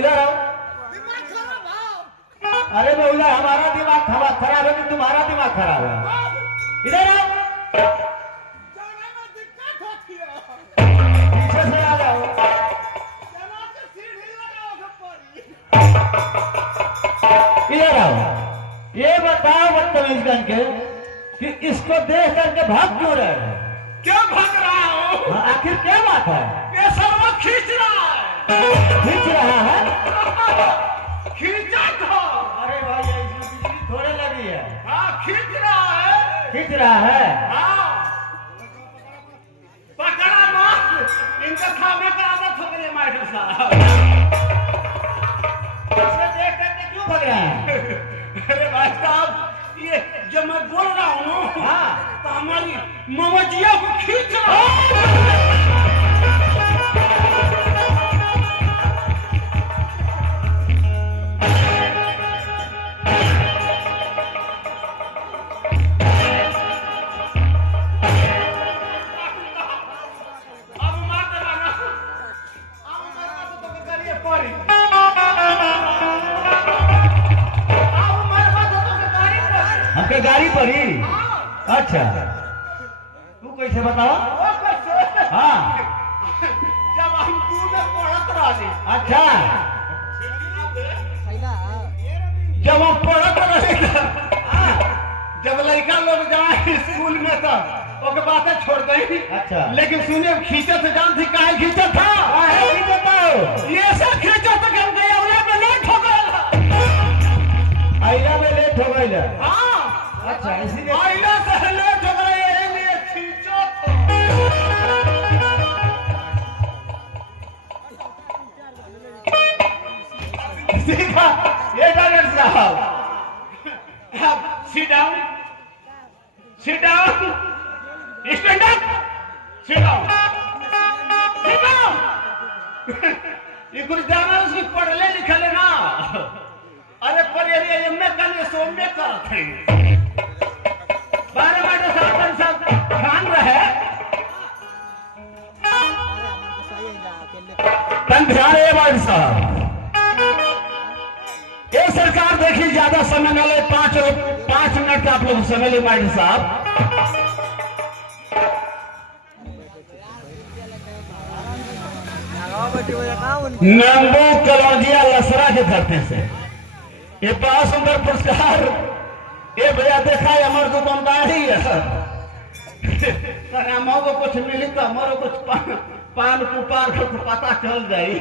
इधर आओ। अरे बहुला हमारा दिमाग खराब है कि तुम्हारा दिमाग खराब है? इधर आओ, पीछे से आ जाओ। इधर आओ, ये बताओ बदतमीज करके कि इसको देख करके भाग क्यों रहे हैं? क्यों भाग रहा हो? आखिर क्या बात है? ये सब खींच रहा है। खींच रहा है? खींचा था। अरे भाई इसमें बिजली थोड़े लगी है। हाँ खींच रहा है। खींच रहा है? हाँ पकड़ा मत, इनका थामे का आदत हो गई मास्टर साहब। इसे देख करके क्यों भाग रहा है? अरे भाई साहब ये जब मैं बोल रहा हूँ हाँ तो हमारी ममजिया को खींच रहा है। हमके गाड़ी पड़ी? अच्छा तू कैसे बताओ? हाँ हम तू में पढ़त रही। अच्छा जब हम पढ़त रहे जब लड़का लोग जाए स्कूल में तो ओके बातें छोड़ गई। अच्छा। लेकिन सुनिए खींचे तो जानती काहे खींचा था? ये सब खींचा तो हम गए औला में लेट हो गए। आइला में लेट हो गई ले। हाँ अच्छा इसीलिए आइला से लेट हो गए यही लिए खींचो तो। सीधा ये डॉक्टर साहब sit down stand up sit down ये कुछ जाना उसकी पढ़ले लिखले ना। अरे पर ये एमए करने सोमने करत है 12 मिनट साहब ध्यान रहे तन ध्यान है भाई साहब। ये सरकार देखिए ज्यादा समय न ले 5 मिनट का आप लोग समय ले माइड साहब। नंबू कलौजिया लसरा के धरती से ये बड़ा सुंदर पुरस्कार। ये भैया देखा है हमारे दुकानदारी है हमको को कुछ मिली तो हमारो कुछ पान कुपार को पता चल जाई।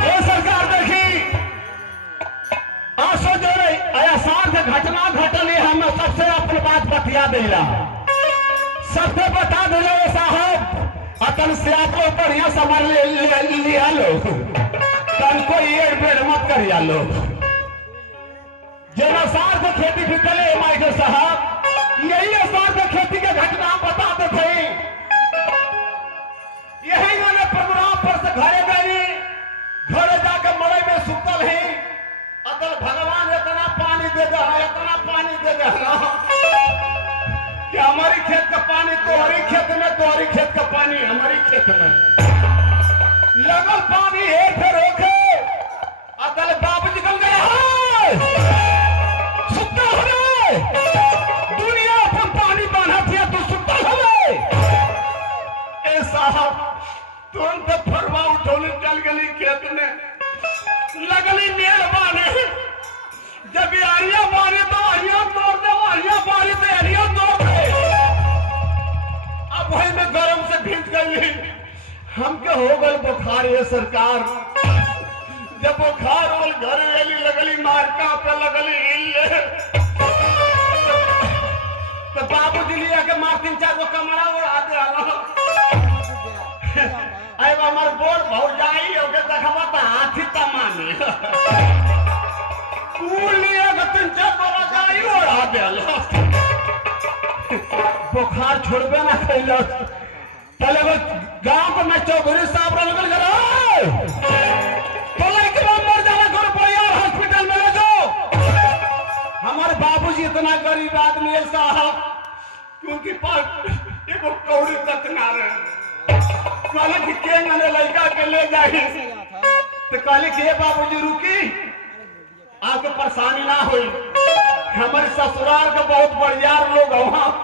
ये सरकार देखी आसो जो आया साथ घटना घटली हम सबसे अपनी बात बतिया दिला सबसे बता दिले साहब अतन से आपको बढ़िया समझ लिया लो तन को ये बेड़ मत करिया लो। जब सार से खेती भी चले माइटर साहब यही सार से खेती के घटना बता देते यही मैंने प्रोग्राम पर से घरे गई घरे जाकर मड़ई में सुतल है अगर भगवान इतना पानी दे दे कि हमारी खेत का पानी तुम्हारी खेत में तुम्हारी खेत का पानी हमारी खेत में लगल पानी है फिर होके अतल बाप निकल गया सुतल हमें दुनिया अपन पानी बांधा थिया तू सुतल हमें ए साहब तुरंत फरवा उठोने चल गली खेत में लगली मेड़ बाने जब आरिया मारे तो आरिया तोड़ दे आरिया मारे तो आरिया तोड़ दे। अब वही में गरम से भीग गई हमके हो गल बुखार ये सरकार जब बुखार और घर वेली लगली मारका पे लगली इल्ले तो बाबूजी लिया के मार 3-4 गो कमरा उड़ा दे आई हमार बोर भौर जाई ओके देखबा त हाथी तमाने पूलिया के 3-4 गो जाई उड़ा दे बुखार छोड़बे ना कैलो पहले वो गांव में चौधरी साहब लगल गए तो लेके मर जाना घर परिवार हॉस्पिटल में ले जाओ। हमारे बाबूजी इतना गरीब आदमी है साहब क्योंकि पास एगो कौड़ी तक ना रहे कहले कि के मैंने लड़का के ले जाई तो कहले कि ये बाबूजी रुकी आपको परेशानी ना हुई हमारे ससुराल के बहुत बढ़िया लोग वहां